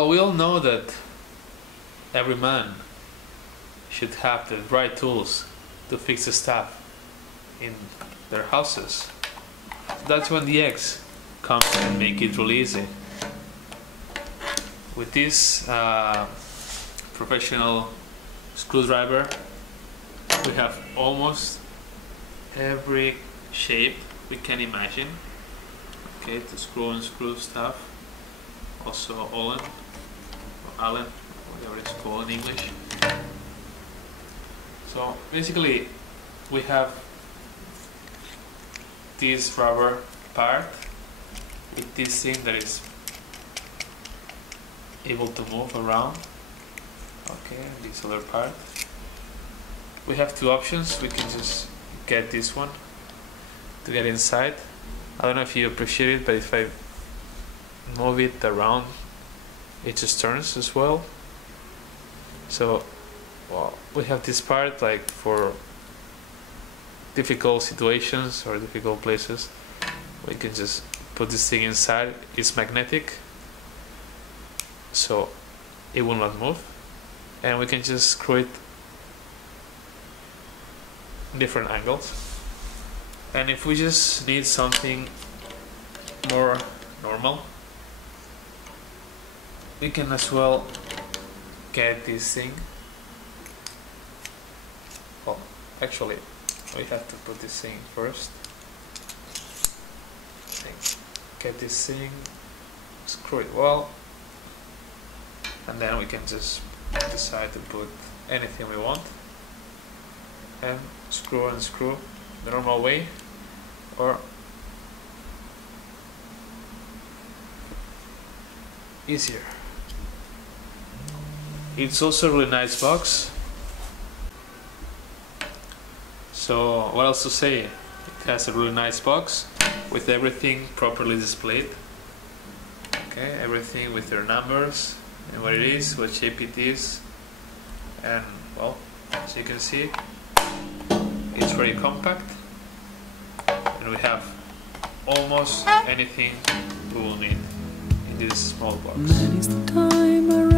Well, we all know that every man should have the right tools to fix the stuff in their houses. That's when the X comes and make it really easy. With this professional screwdriver, we have almost every shape we can imagine. Okay, to screw and screw stuff. Also Allen, or Allen, whatever it's called in English. So basically we have this rubber part with this thing that is able to move around. Okay, and this other part. We have two options. We can just get this one to get inside. I don't know if you appreciate it, but if I move it around, it just turns as well. So, well, we have this part like for difficult situations or difficult places. We can just put this thing inside. It's magnetic, so it will not move, and we can just screw it different angles. And if we just need something more normal, we can as well get this thing. Well, actually we have to put this thing first. Get this thing, screw it well, and then we can just decide to put anything we want and screw the normal way, or easier. It's also a really nice box. So what else to say? It has a really nice box with everything properly displayed. Okay, everything with their numbers and what it is, what shape it is, and well, as you can see, it's very compact, and we have almost anything we will need in this small box.